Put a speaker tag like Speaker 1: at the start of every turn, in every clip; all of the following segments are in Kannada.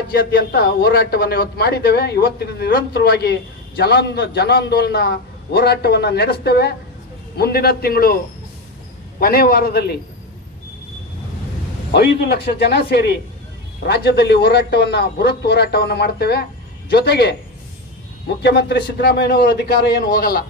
Speaker 1: ರಾಜ್ಯಾದ್ಯಂತ ಹೋರಾಟವನ್ನು ಇವತ್ತು ಮಾಡಿದ್ದೇವೆ. ಇವತ್ತಿನ ನಿರಂತರವಾಗಿ ಜನಾಂದ ಜನಾಂದೋಲನ ಹೋರಾಟವನ್ನು ನಡೆಸ್ತೇವೆ. ಮುಂದಿನ ತಿಂಗಳು ಕೊನೆ ವಾರದಲ್ಲಿ ಐದು ಲಕ್ಷ ಜನ ಸೇರಿ ರಾಜ್ಯದಲ್ಲಿ ಹೋರಾಟವನ್ನು, ಬೃಹತ್ ಹೋರಾಟವನ್ನು ಮಾಡ್ತೇವೆ. ಜೊತೆಗೆ ಮುಖ್ಯಮಂತ್ರಿ ಸಿದ್ದರಾಮಯ್ಯನವರ ಅಧಿಕಾರ ಏನು ಹೋಗಲ್ಲ.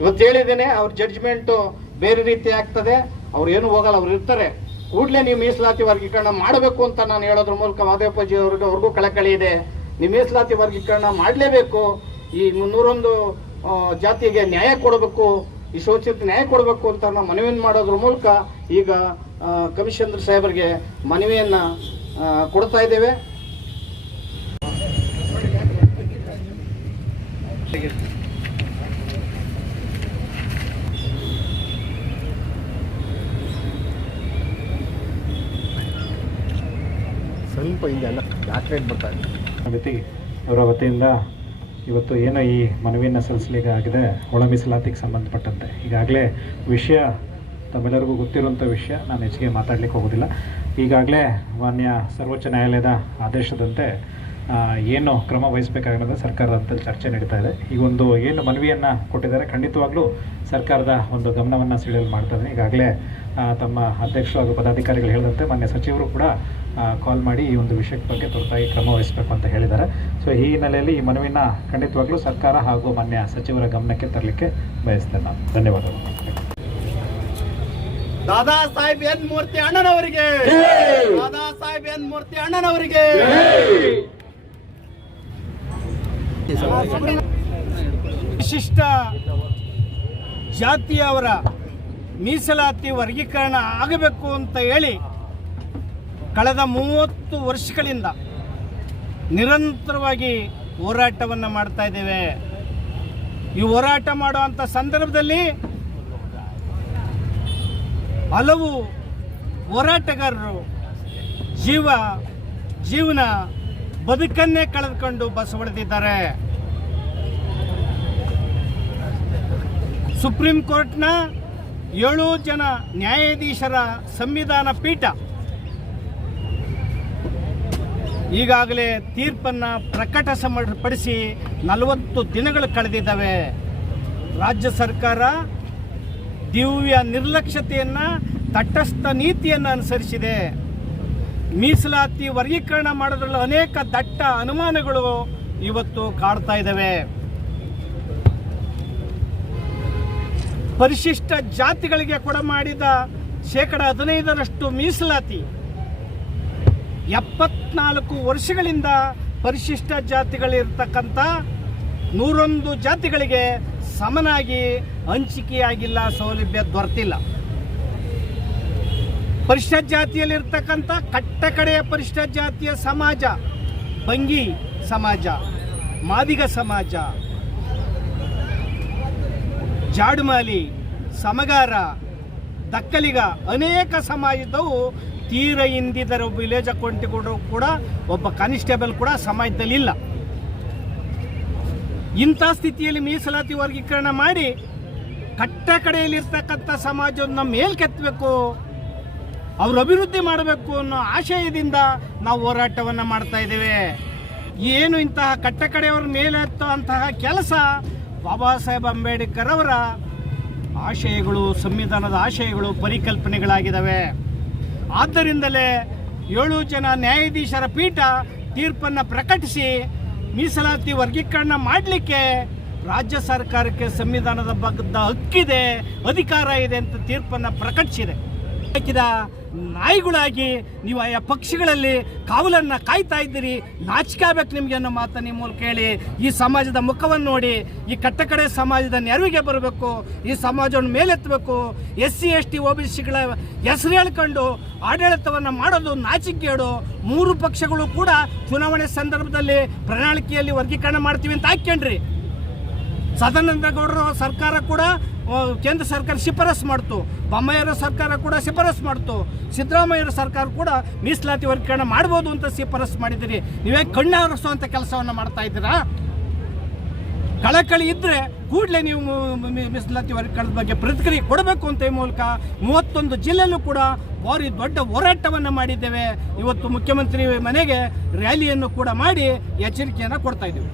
Speaker 1: ಇವತ್ತು ಹೇಳಿದ್ದೇನೆ, ಅವ್ರ ಜಡ್ಜ್ಮೆಂಟು ಬೇರೆ ರೀತಿ ಆಗ್ತದೆ. ಅವ್ರು ಏನು ಹೋಗಲ್ಲ, ಅವ್ರು ಇರ್ತಾರೆ. ಕೂಡಲೇ ನೀವು ಮೀಸಲಾತಿ ವರ್ಗೀಕರಣ ಮಾಡಬೇಕು ಅಂತ ನಾನು ಹೇಳೋದ್ರ ಮೂಲಕ ಮಾದೇವಪ್ಪಾಜಿ ಅವ್ರಿಗೆ ಅವ್ರಿಗೂ ಕಳಕಳಿ ಇದೆ. ನೀವು ಮೀಸಲಾತಿ ವರ್ಗೀಕರಣ ಮಾಡಲೇಬೇಕು. ಈ ಮುನ್ನೂರೊಂದು ಜಾತಿಗೆ ನ್ಯಾಯ ಕೊಡಬೇಕು, ಈ ಶೋಷಿತ ನ್ಯಾಯ ಕೊಡಬೇಕು ಅಂತ ನಾನು ಮನವಿಯನ್ನು ಮಾಡೋದ್ರ ಮೂಲಕ ಈಗ ಕಮಿಷನರ್ ಸಾಹೇಬರಿಗೆ ಮನವಿಯನ್ನು ಕೊಡ್ತಾ ಇದ್ದೇವೆ.
Speaker 2: ಸ್ವಲ್ಪ ಹಿಂದೆ ಎಲ್ಲ ಡಾಕ್ಟ್ರೇಟ್ ಬರ್ತಾ ಇದೆ.
Speaker 3: ಅವರ ವತಿಯಿಂದ ಇವತ್ತು ಏನೋ ಈ ಮನವಿಯನ್ನು ಸಲ್ಲಿಸಲಿಕ್ಕೆ ಆಗಿದೆ ಒಳ ಮೀಸಲಾತಿಗೆ ಸಂಬಂಧಪಟ್ಟಂತೆ. ಈಗಾಗಲೇ ವಿಷಯ ತಮ್ಮೆಲ್ಲರಿಗೂ ಗೊತ್ತಿರುವಂಥ ವಿಷಯ ನಾನು ಹೆಚ್ಚಿಗೆ ಮಾತಾಡಲಿಕ್ಕೆ ಹೋಗೋದಿಲ್ಲ. ಈಗಾಗಲೇ ಮಾನ್ಯ ಸರ್ವೋಚ್ಚ ನ್ಯಾಯಾಲಯದ ಆದೇಶದಂತೆ ಏನು ಕ್ರಮ ವಹಿಸಬೇಕಾಗಿರೋದು ಸರ್ಕಾರದ ಹಂತದಲ್ಲಿ ಚರ್ಚೆ ನಡೀತಾ ಇದೆ. ಈ ಒಂದು ಏನು ಮನವಿಯನ್ನು ಕೊಟ್ಟಿದ್ದಾರೆ ಖಂಡಿತವಾಗ್ಲೂ ಸರ್ಕಾರದ ಒಂದು ಗಮನವನ್ನು ಸೆಳೆಯಲು ಮಾಡ್ತಾ ಇದ್ದೀನಿ ಈಗಾಗಲೇ ತಮ್ಮ ಅಧ್ಯಕ್ಷರು ಹಾಗೂ ಪದಾಧಿಕಾರಿಗಳು ಹೇಳಿದಂತೆ ಮೊನ್ನೆ ಸಚಿವರು ಕೂಡ ಕಾಲ್ ಮಾಡಿ ಈ ಒಂದು ವಿಷಯದ ಬಗ್ಗೆ ತುರ್ತಾಗಿ ಕ್ರಮ ವಹಿಸಬೇಕು ಅಂತ ಹೇಳಿದ್ದಾರೆ. ಸೊ ಈ ಹಿನ್ನೆಲೆಯಲ್ಲಿ ಈ ಮನವಿನ ಖಂಡಿತವಾಗ್ಲೂ ಸರ್ಕಾರ ಹಾಗೂ ಮೊನ್ನೆ ಸಚಿವರ ಗಮನಕ್ಕೆ ತರಲಿಕ್ಕೆ ಬಯಸ್ತೇನೆ ನಾನು. ಧನ್ಯವಾದಗಳು.
Speaker 2: ದಾದಾ ಸಾಹೇಬ್ ಎನ್ ಮೂರ್ತಿ ಅಣ್ಣನವರಿಗೆ. ದಾದಾ ಸಾಹೇಬ್ ಎನ್ ಮೂರ್ತಿ ಅಣ್ಣನವರಿಗೆ.
Speaker 4: ವಿಶಿಷ್ಟ ಜಾತಿಯವರ ಮೀಸಲಾತಿ ವರ್ಗೀಕರಣ ಆಗಬೇಕು ಅಂತ ಹೇಳಿ ಕಳೆದ ಮೂವತ್ತು ವರ್ಷಗಳಿಂದ ನಿರಂತರವಾಗಿ ಹೋರಾಟವನ್ನು ಮಾಡ್ತಾ ಇದ್ದೇವೆ. ಈ ಹೋರಾಟ ಮಾಡುವಂಥ ಸಂದರ್ಭದಲ್ಲಿ ಹಲವು ಹೋರಾಟಗಾರರು ಜೀವ ಜೀವನ ಬದುಕನ್ನೇ ಕಳೆದುಕೊಂಡು ಬಸ್ ಹೊಡೆದಿದ್ದಾರೆ. ಸುಪ್ರೀಂ ಕೋರ್ಟ್ನ ಏಳು ಜನ ನ್ಯಾಯಾಧೀಶರ ಸಂವಿಧಾನ ಪೀಠ ಈಗಾಗಲೇ ತೀರ್ಪನ್ನು ಸಮರ್ಪಡಿಸಿ ನಲವತ್ತು ದಿನಗಳು ಕಳೆದಿದ್ದಾವೆ. ರಾಜ್ಯ ಸರ್ಕಾರ ದಿವ್ಯ ನಿರ್ಲಕ್ಷ್ಯತೆಯನ್ನು, ತಟಸ್ಥ ನೀತಿಯನ್ನು ಅನುಸರಿಸಿದೆ. ಮೀಸಲಾತಿ ವರ್ಗೀಕರಣ ಮಾಡೋದ್ರಲ್ಲಿ ಅನೇಕ ದಟ್ಟ ಅನುಮಾನಗಳು ಇವತ್ತು ಕಾಡ್ತಾ ಇದ್ದಾವೆ ಪರಿಶಿಷ್ಟ ಜಾತಿಗಳಿಗೆ ಕೊಡ ಮಾಡಿದ ಶೇಕಡ ಹದಿನೈದರಷ್ಟು ಮೀಸಲಾತಿ. ಎಪ್ಪತ್ನಾಲ್ಕು ವರ್ಷಗಳಿಂದ ಪರಿಶಿಷ್ಟ ಜಾತಿಗಳಿರ್ತಕ್ಕಂಥ ನೂರೊಂದು ಜಾತಿಗಳಿಗೆ ಸಮನಾಗಿ ಹಂಚಿಕೆಯಾಗಿಲ್ಲ, ಸೌಲಭ್ಯ ದೊರೆತಿಲ್ಲ. ಪರಿಶಿಷ್ಟ ಜಾತಿಯಲ್ಲಿರ್ತಕ್ಕಂಥ ಕಟ್ಟ ಕಡೆಯ ಪರಿಶಿಷ್ಟ ಜಾತಿಯ ಸಮಾಜ, ಬಂಗಿ ಸಮಾಜ, ಮಾದಿಗ ಸಮಾಜ, ಜಾಡುಮಾಲಿ, ಸಮಗಾರ, ದಕ್ಕಲಿಗ ಅನೇಕ ಸಮಾಜದವು ತೀರ ಹಿಂದಿದರ ವಿಲೇಜ್ ಅಕೌಂಟ್ ಕೂಡ ಒಬ್ಬ ಕಾನಿಸ್ಟೇಬಲ್ ಕೂಡ ಸಮಾಜದಲ್ಲಿ ಇಲ್ಲ. ಇಂಥ ಸ್ಥಿತಿಯಲ್ಲಿ ಮೀಸಲಾತಿ ವರ್ಗೀಕರಣ ಮಾಡಿ ಕಟ್ಟ ಕಡೆಯಲ್ಲಿರ್ತಕ್ಕಂಥ ಸಮಾಜವನ್ನು ಮೇಲ್ಕೆತ್ತಬೇಕು ಅವ್ರ ಅಭಿವೃದ್ಧಿ ಮಾಡಬೇಕು ಅನ್ನೋ ಆಶಯದಿಂದ ನಾವು ಹೋರಾಟವನ್ನು ಮಾಡ್ತಾ ಇದ್ದೇವೆ. ಏನು ಇಂತಹ ಕಟ್ಟಕಡೆಯವರ ಮೇಲೆತ್ತುವಂತಹ ಕೆಲಸ ಬಾಬಾ ಸಾಹೇಬ್ ಅಂಬೇಡ್ಕರ್ ಅವರ ಆಶಯಗಳು, ಸಂವಿಧಾನದ ಆಶಯಗಳು, ಪರಿಕಲ್ಪನೆಗಳಾಗಿದ್ದಾವೆ. ಆದ್ದರಿಂದಲೇ ಏಳು ಜನ ನ್ಯಾಯಾಧೀಶರ ಪೀಠ ತೀರ್ಪನ್ನು ಪ್ರಕಟಿಸಿ ಮೀಸಲಾತಿ ವರ್ಗೀಕರಣ ಮಾಡಲಿಕ್ಕೆ ರಾಜ್ಯ ಸರ್ಕಾರಕ್ಕೆ ಸಂವಿಧಾನದ ಬಗ್ಗದ ಹಕ್ಕಿದೆ, ಅಧಿಕಾರ ಇದೆ ಅಂತ ತೀರ್ಪನ್ನು ಪ್ರಕಟಿಸಿದೆ. ಹಾಕಿದ ನಾಯಿಗಳಾಗಿ ನೀವು ಆಯಾ ಪಕ್ಷಿಗಳಲ್ಲಿ ಕಾವಲನ್ನು ಕಾಯ್ತಾ ಇದ್ದೀರಿ. ನಾಚಿಕೆ ಆಗ್ಬೇಕು ನಿಮಗೆ ಅನ್ನೋ ಮಾತನ್ನು ನಿಮ್ಮ ಮೂಲಕ ಹೇಳಿ ಈ ಸಮಾಜದ ಮುಖವನ್ನು ನೋಡಿ, ಈ ಕಟ್ಟಕಡೆ ಸಮಾಜದ ನೆರವಿಗೆ ಬರಬೇಕು, ಈ ಸಮಾಜವನ್ನು ಮೇಲೆತ್ತಬೇಕು. S C S T O B ಸಿಗಳ ಹೆಸರು ಹೇಳ್ಕೊಂಡು ಆಡಳಿತವನ್ನು ಮಾಡೋದು ನಾಚಿಕೆಡು. ಮೂರು ಪಕ್ಷಗಳು ಕೂಡ ಚುನಾವಣೆ ಸಂದರ್ಭದಲ್ಲಿ ಪ್ರಣಾಳಿಕೆಯಲ್ಲಿ ವರ್ಗೀಕರಣ ಮಾಡ್ತೀವಿ ಅಂತ ಹಾಕ್ಯಂಡ್ರಿ. ಸದಾನಂದ ಗೌಡರ ಸರ್ಕಾರ ಕೂಡ ಕೇಂದ್ರ ಸರ್ಕಾರ ಶಿಫಾರಸ್ ಮಾಡ್ತು. ಬೊಮ್ಮಾಯಿಯವರ ಸರ್ಕಾರ ಕೂಡ ಶಿಫಾರಸ್ ಮಾಡ್ತು. ಸಿದ್ದರಾಮಯ್ಯರ ಸರ್ಕಾರ ಕೂಡ ಮೀಸಲಾತಿ ವರ್ಗೀಕರಣ ಮಾಡ್ಬೋದು ಅಂತ ಶಿಫಾರಸ್ ಮಾಡಿದಿರಿ ನೀವೇ ಕಣ್ಣು ಹರಿಸುವಂಥ ಕೆಲಸವನ್ನು ಮಾಡ್ತಾ ಇದ್ದೀರಾ? ಕಳಕಳಿ ಇದ್ದರೆ ಕೂಡಲೇ ನೀವು ಮೀಸಲಾತಿ ವರ್ಗೀಕರಣದ ಬಗ್ಗೆ ಪ್ರತಿಕ್ರಿಯೆ ಕೊಡಬೇಕು ಅಂತ ಈ ಮೂಲಕ ಮೂವತ್ತೊಂದು ಜಿಲ್ಲೆಯಲ್ಲೂ ಕೂಡ ಭಾರಿ ದೊಡ್ಡ ಹೋರಾಟವನ್ನು ಮಾಡಿದ್ದೇವೆ. ಇವತ್ತು ಮುಖ್ಯಮಂತ್ರಿ ಮನೆಗೆ ರ್ಯಾಲಿಯನ್ನು ಕೂಡ ಮಾಡಿ ಎಚ್ಚರಿಕೆಯನ್ನು ಕೊಡ್ತಾ ಇದ್ದೀವಿ.